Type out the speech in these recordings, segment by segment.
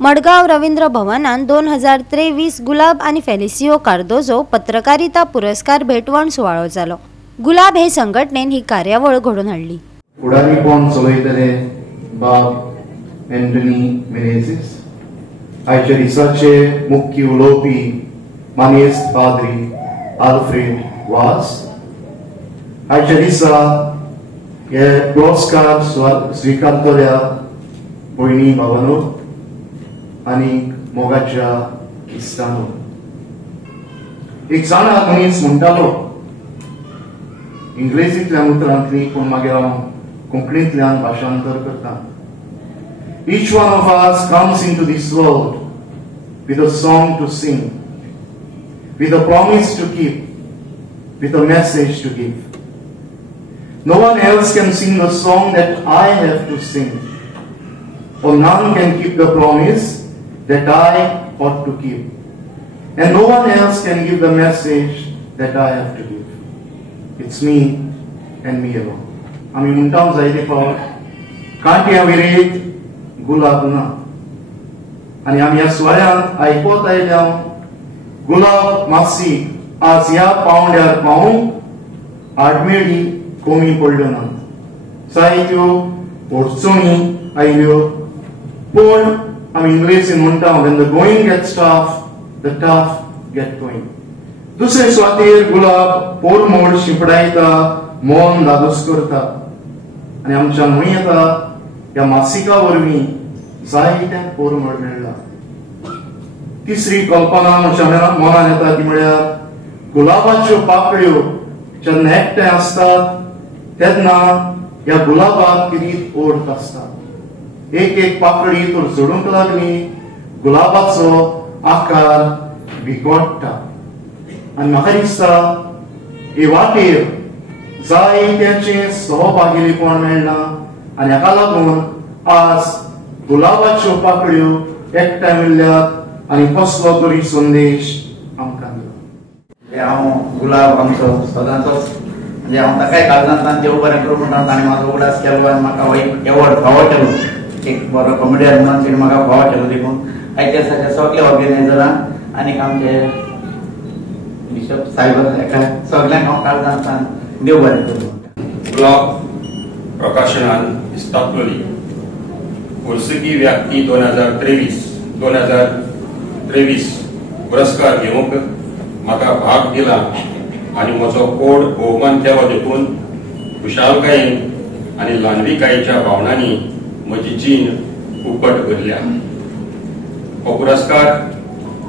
मडगाव रवींद्र भवनात 2023 गुलाब आणि फेलिसिओ कार्दोजो पत्रकारिता पुरस्कार भेटवण सुवाळो जालो। गुलाब हे संघटनेन ही कार्यावळ घडोवन हाडली। फुडारी कोण चलयतले बाब एंटनी मेनेझीस, आयच्या दिसाचे मुख्य उलोवपी मानेस्त पाद्री आल्फ्रेड वास, आयच्या दिसा हे पुरस्कार स्वीकारतल्या भयणी भावांनो आणि मोगाच्या इश्टांनो। एक जाणा मनीस म्हणटालो इंग्लिशींतल्यान उतरांतली, पूण मागीर हांव कोंकणींतल्यान भाशांतर करता। Each one of us comes into this world with a song to sing, with a promise to keep, with a message to give. No one else can sing the song that I have to sing, or none can keep the promise that I ought to keep, and no one else can give the message that I have to give. It's me and me alone. आमी म्हणटाव जायते फावट कांट्या विरेत गुलाब ना, आनी आमी ह्या सुवाळ्यांत आयकत आयल्या गुलाब मातशी आज ह्या पावंड्यार पावूंक आडमेळी कमी पडल्यो नात। जायत्यो अडचणी आयल्यो, पूण आमी इंग्लिशीन म्हणटा when the going gets tough, the tough get going. दुसरे सुवातेर गुलाब पोरमोड शिंपडायता, मोन धादोस करता, आनी आमच्या न्हंय येता ह्या मासिका वरवीं जायत्यांक पोरमोड मेळ्ळा। तिसरी कल्पना म्हज्या मनान येता ती म्हळ्यार गुलाबाच्यो पाकळ्यो जेन्ना एकठांय आसतात तेन्ना ह्या गुलाबाक कितें ओड आसता। एक एक पाकळी तर चडूंक लागली, गुलाबाचो आकार बिगडटा, आनी म्हाका दिसता हे वाटेर जायत्याचें सहभागिलीपण मेळ्ळा, आनी हाका लागून आज गुलाबाच्यो पाकळ्यो एकठांय मेळ्ळ्यात आनी कसलो तरी संदेश आमकां दिला। हांव गुलाब आमचो सदांचोच, म्हणजे हांव ताकाय काळजांतल्यान देव बरें करूं म्हणटा, ताणें म्हाजो उगडास केलो आनी म्हाका हो एक एवॉर्ड फावो केलो। एक बरो कॉमेडियन म्हणून तिणें म्हाका फावो केलो देखून आयच्या सगळे ऑर्गनायझरांक आनीक आमचे बिशप साहेब एका सगळ्यांक हांव काळजांतल्यान देव बरें करूं म्हणटा। गुलाब प्रकाशनान स्थापलोली वर्सुकी व्यक्ती 2023 पुरस्कार घेवंक म्हाका भाग दिला आनी म्हजो कोड भोवमान केलो देखून खुशालकायेन आनी ल्हानविकायेच्या भावनांनी म्हजी जीण उकट भरल्या। हो पुरस्कार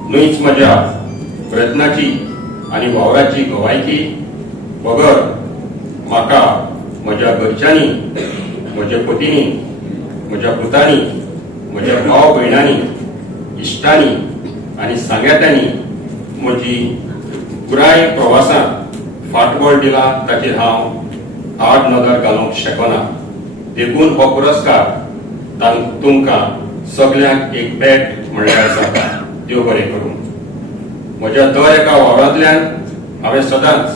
न्हयच म्हज्या प्रयत्नाची आनी वावराची गवायकी, बगर म्हाका म्हज्या घरच्यांनी, म्हज्या पत्नी, म्हज्या पुतांनी, म्हज्या भाव भयणांनी, इश्टांनी आनी सांगात्यांनी म्हजी पुराय प्रवासांत फाटबळ दिला ताचेर हांव आड नदर घालूंक शकना। देखून हो पुरस्कार तुमकां सगळ्यांक एक भेट म्हणल्यार जाता। देव बरें करूं। म्हज्या दर एका वावरांतल्यान हांवें सदांच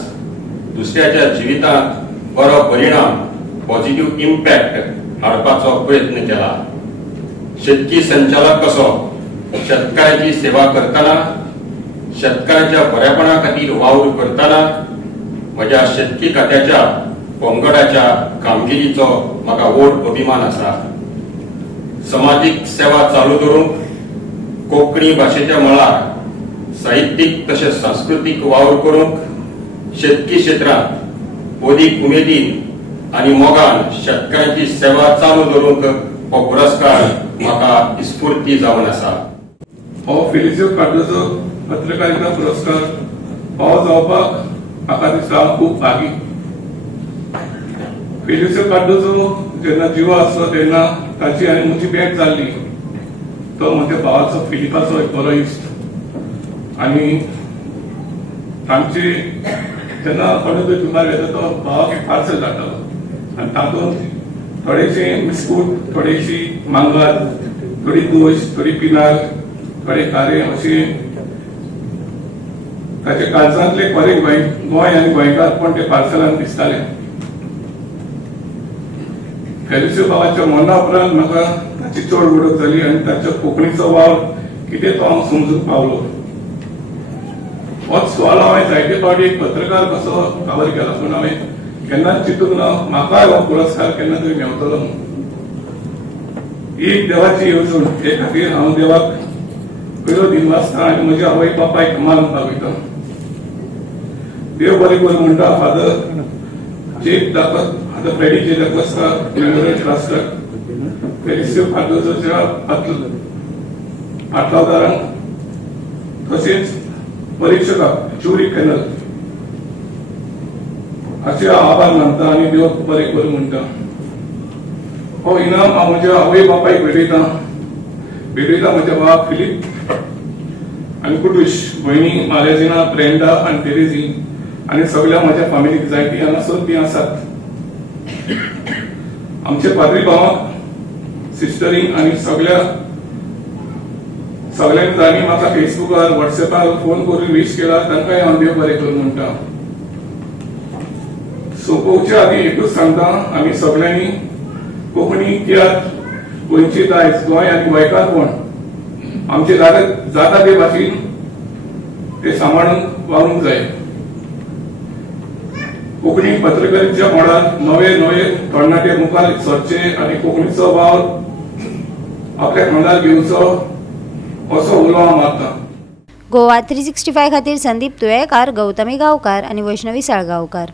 दुसऱ्याच्या जिवितांत बरो परिणाम, पॉझिटिव्ह इम्पॅक्ट हाडपाचो प्रयत्न केला। शेतकी संचालक कसो शेतकाराची सेवा करतना, शेतकाराच्या बरेपणा खातीर वावर करतना म्हज्या शेतकी खात्याच्या पंगडाच्या कामगिरीचो म्हाका व्हड अभिमान आसा। समाजीक सेवा चालू दवरूंक कोंकणी भाशेच्या मळार साहित्यीक तशेंच सांस्कृतीक वावर करूंक शेतकी क्षेत्रांत अदीक उमेदीन आनी मोगान शेतकारांची सेवा चालू दवरूंक हो पुरस्कार म्हाका स्फूर्ती जावन आसा। हो फेलिसिओ कार्दोजो पत्रकारिता पुरस्कार फावो जावपाक म्हाका दिसता खूब भागी। फेलिसिओ कार्दोजो जेन्ना जिवा आसलो तेन्ना ताची आनी म्हजी भेट जाल्ली। तो म्हज्या भावाचो फिलिपाचो एक बरो इश्ट, आनी तांची जेन्ना कोणूय तरी बिमार येता तो भावाक एक पार्सल धाडटालो, आनी तातूंत थोडेशे बिस्कूट, थोडीशी मांगात, थोडी दोश, थोडी पिनाक, थोडे खारे अशी ताचे काळजांतले बरें गोंय आनी गोंयकार पण ते पार्सलान दिसताले। फेलिसिओ बाबाच्या मरणा उपरांत म्हाका ताची चड वडक जाली आनी ताच्या कोंकणीचो वावर कितें तो हांव समजून पावलो. होच सुवाल हांवें जायते फावटी एक पत्रकार कसो कवर केला, पूण हांवें केन्नाच चिंतूंक ना म्हाका हो पुरस्कार केन्ना तरी मेळटलो म्हणून. ही एक देवाची येवजण. हे खातीर हांव देवाक पयलो दिनवासता आनी म्हज्या आवय बापायक मान पावयता. देव बरें करूं म्हणटा फादर फ्रेडी जे दाकवस्कार मेमोरियल ट्रस्टाक, फेलिसियो कार्दोजोच्या पाटलावदारांक, तशेंच परीक्षकाक ज्युरी कॅनल हाचे आभार मानता आनी देव बरें करूं म्हणटा. हो इनाम हांव म्हज्या आवय बापायक भेटयता म्हज्या भावाक फिलीप आनी कुटूश, भयणी मालेजिना, ब्रेंडा आनी तेरेझी आनी सगळ्या म्हज्या फॅमिलीक जायतीं हांगासर तीं आसात. आमचे पाद्री भावाक, सिस्टरींक आनी सगळ्यांक जाणी म्हाका फेसबुकार व्हॉट्सएपार फोन करून विश केला, तांकांय हांव देव बरें करूं म्हणटा. सोंपोवच्या आदीं एकूच सांगता, आमी सगळ्यांनी कोंकणी तियात्र गोंयची दायज, गोंय आनी गोंयकारपण आमचे जाता ते भाशेन ते सांबाळून वावरूंक जाय. कोंकणी पत्रकारितेच्या मोडार नवे तरणाटे मुखार सरचे आनी कोंकणीचो वावर आपल्या खांदार घेवचो असो उलो हांव मारता. गोवा 365 खातीर संदीप तुयेकार, गौतमी गांवकार आनी वैष्णवी साळगांवकार.